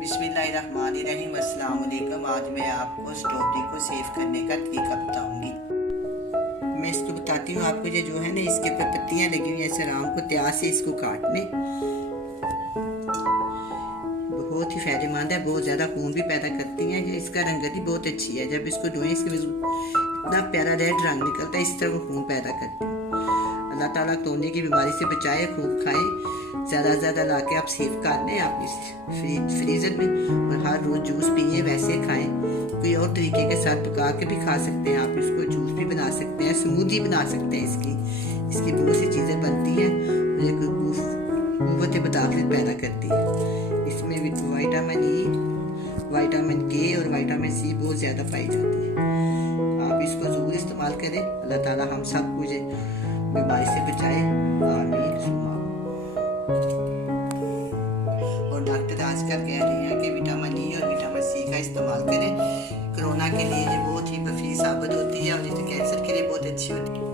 बिस्मिल्लाहिर्रहमानिर्रहीम। अस्सलाम वालेकुम। आज मैं आपको स्ट्रॉबेरी को सेव करने का तरीका बताऊंगी। मैं इसको बताती हूँ आपको। ये जो है ना, इसके ऊपर पत्तियाँ लगी हुई हैं। सराम को त्याग से इसको काटने, बहुत ही फायदेमंद है, बहुत ज़्यादा खून भी पैदा करती हैं। इसका रंगत ही बहुत अच्छी है। जब इसको धोएं, इसके इतना प्यारा रेड रंग निकलता है। इस तरह वो खून पैदा करती है। अल्लाह ताला तोड़ने की बीमारी से बचाए, खूब खाएं, ज़्यादा से ज़्यादा ला के आप सेव कर लें आप इस फ्रीज़र में, और हर रोज़ जूस पिए, वैसे खाएं। कोई और तरीके के साथ पका के भी खा सकते हैं आप। इसको जूस भी बना सकते हैं, स्मूदी बना सकते हैं। इसकी बहुत सी चीज़ें बनती हैं और एक कुव्वत बदाखिल पैदा करती है। इसमें विटामिन ई, विटामिन के और विटामिन सी बहुत ज़्यादा पाई जाती है। आप इसको ज़रूर इस्तेमाल करें। अल्लाह ताला हम सब कुछ बीमारी से बचाए, आमीन। और डॉक्टर आजकल कह रहे हैं कि विटामिन ई और विटामिन सी का इस्तेमाल करें। कोरोना के लिए ये बहुत ही मुफीद साबित होती है और ये कैंसर के लिए बहुत अच्छी होती है।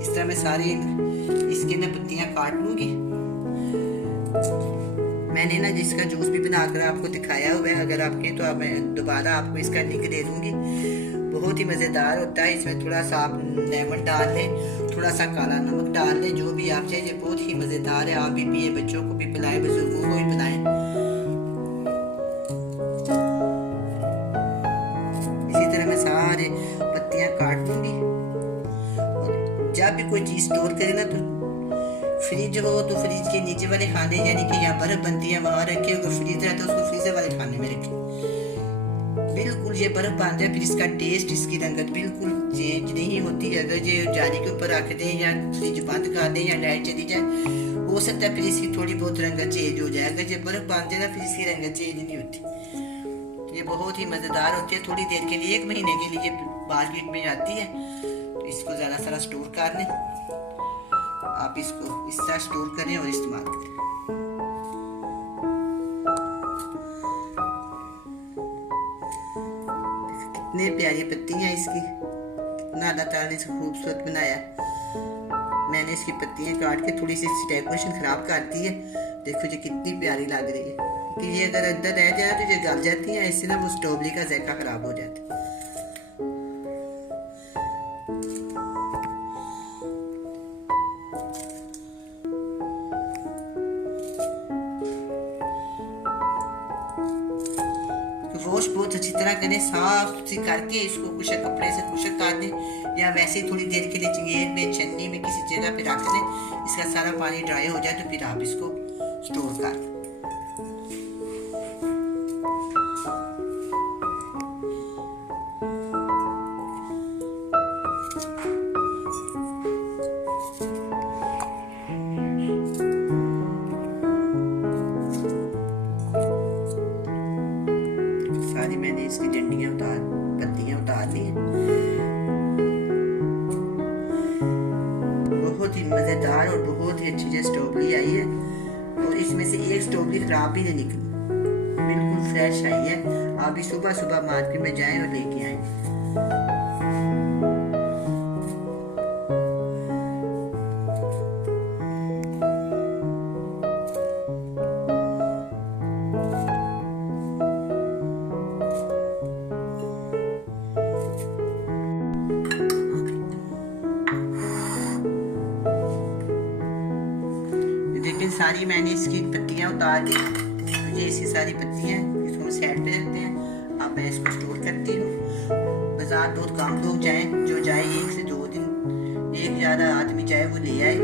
इस तरह मैं सारी इसकी ना पत्तियाँ काट लूँगी। मैंने ना जिसका जूस भी बनाकर आपको दिखाया हुआ है, अगर आपके तो मैं दोबारा आपको इसका लिंक दे दूँगी। बहुत ही मज़ेदार होता है। इसमें थोड़ा सा आप लेमन डाल लें, थोड़ा सा काला नमक डाल लें, जो भी आप चाहिए। बहुत ही मज़ेदार है। आप भी पिए, बच्चों को भी पिलाएं, बुजुर्गों को भी पिलाएं। इसी तरह मैं सारे पत्तियां काट लूँगी। और जब भी कोई चीज़ स्टोर करें ना, तो फ्रिज हो तो फ्रिज के नीचे वाले खाने, यानी कि यहाँ बर्फ़ बनती है वहाँ रखे। अगर फ्रीजर है तो उसको फ्रीजर वाले खाने में रखें। बिल्कुल ये बर्फ बन जाए, फिर इसका टेस्ट, इसकी रंगत बिल्कुल चेंज नहीं होती। अगर ये जाली के ऊपर रख दें या फ्रिज बंद कर दें या लाइट चली जाए, हो सकता है फिर इसकी थोड़ी बहुत रंगत चेंज हो जाए। अगर ये बर्फ बन जाए ना, फिर इसकी रंगत चेंज नहीं होती। ये बहुत ही मज़ेदार होती है। थोड़ी देर के लिए, 1 महीने के लिए मार्केट में आती है। तो इसको ज़रा सारा स्टोर कर लें। आप इसको इस तरह स्टोर करें और इस्तेमाल करें। कितनी प्यारी पत्तियां इसकी, कितना अल्लाह ताला ने इसको खूबसूरत बनाया। मैंने इसकी पत्तियां काट के थोड़ी सी डेकोरेशन खराब कर दी है। देखो ये कितनी प्यारी लग रही है। कि ये अगर अंदर रह जाए तो ये गल जाती है। इससे ना वो स्ट्रॉबेरी का जायका खराब हो जाता है। वॉश बहुत अच्छी तरह करें, साफ से करके इसको कुछ कपड़े से खुशक कर दें, या वैसे ही थोड़ी देर के लिए चंगेर में, छन्नी में, किसी जगह पे रख दें। इसका सारा पानी ड्राई हो जाए तो फिर आप इसको स्टोर कर दें। सारी मैंने इसकी डंडियां पत्तियां उतार ली हैं। बहुत ही मज़ेदार और बहुत ही अच्छी स्ट्रॉबेरी आई है। और इसमें से एक स्ट्रॉबेरी खराब भी नहीं निकली, बिल्कुल फ्रेश आई है। आप भी सुबह सुबह मार्केट में जाएं और लेके आएं। लेकिन सारी मैंने इसकी पत्तियां उतार दी। ये इसकी सारी पत्तियां इसको साइड पे रखते हैं। अब मैं इसको स्टोर करती हूँ। बाजार बहुत कम लोग जाएं, जो जाए 1 से 2 दिन, एक ज़्यादा आदमी जाए वो ले आए।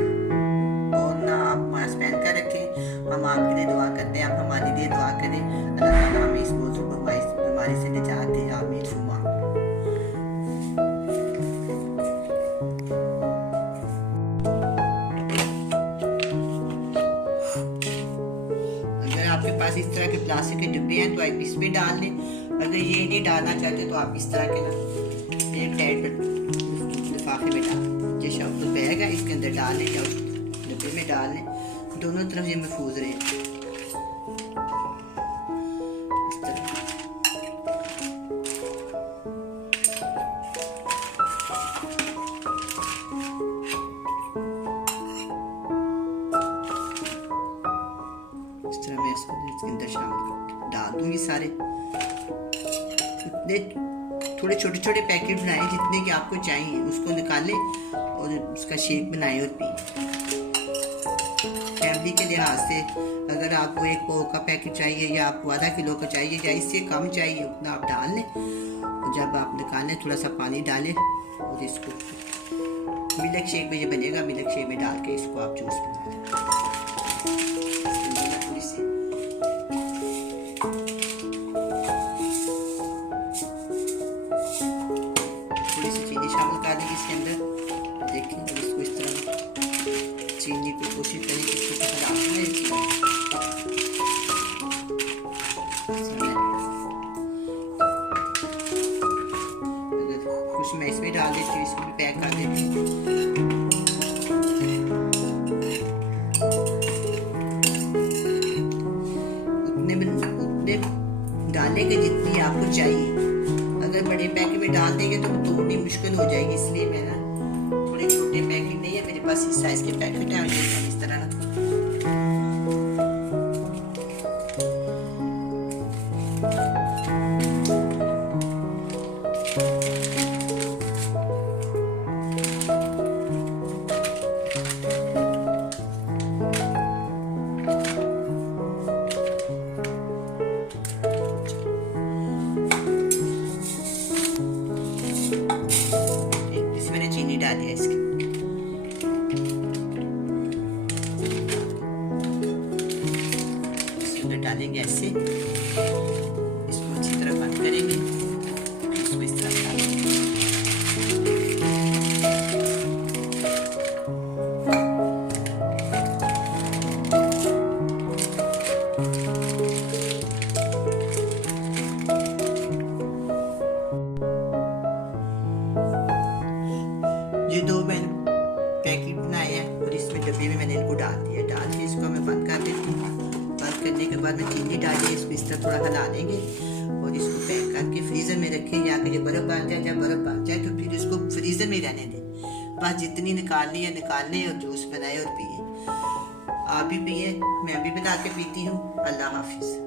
और ना आप मास्क पहन कर रखें। हम आपके लिए दुआ करते हैं, आप हमारे लिए दुआ करें। अल्लाह ताला हमें इस बीमारी से निजात दे, आमीन सुमा। आपके पास इस तरह के प्लास्टिक के डिब्बे हैं तो आप इसमें डाल लें। अगर ये नहीं डालना चाहते तो आप इस तरह के ना एक साइड पर लिफाफे में डाल, ये शॉप बैग है, इसके अंदर डाल लें या उस डिब्बे में डाल लें। दोनों तरफ ये महफूज रहे। इस तरह मैं इसको इसके अंदर अंदर शामिल डाल दूंगी सारे। इतने थोड़े छोटे छोटे पैकेट बनाए जितने कि आपको चाहिए, उसको निकालें और उसका शेक बनाएं और पिए। फैमिली के लिहाज से अगर आपको 1 पाव का पैकेट चाहिए या आपको आधा किलो का चाहिए या इससे कम चाहिए, उतना आप डाल लें। और जब आप निकालें थोड़ा सा पानी डालें और इसको मिल्क शेक में ये बनेगा, मिल्क शेक में डाल के इसको आप जूस बना लें। थोड़ी सी चीनी शामिल कर देंगे इसके अंदर। देखिए इसको इस तरह चीनी को कोशिश करें कि इसको हटाना है। कुछ मैं इसमें डाल देती हूँ, इसको भी पैक कर देती हूँ। उतने डालने के जितनी आपको चाहिए। अगर बड़े पैकेट में डाल देंगे तो तोड़नी मुश्किल हो जाएगी, इसलिए मैं ना थोड़े छोटे पैकेट नहीं है मेरे पास, इस साइज के पैकेट है, इस तरह ना डालिए इसके। इसमें डालेंगे ऐसे, इसको अच्छी तरह बंद करेंगे, इसको इस तरह डालेंगे। ये 2 मैंने पैकेट बनाए हैं और इसमें डब्बे में मैंने इनको डाल दिया। डाल के इसको मैं बंद कर देती हूँ। बंद करने के बाद मैं चीनी डाली, इसको इस तरह थोड़ा हिला देंगे और इसको पैक करके फ्रीज़र में रखें, या कि जब बर्फ़ बन जाए, जब बर्फ़ बन जाए तो फिर इसको फ्रीज़र में रहने दें। बस जितनी निकालनी है निकाल लें और जूस बनाए और पिए। आप भी पिए, मैं भी बना के पीती हूँ। अल्लाह हाफिज़।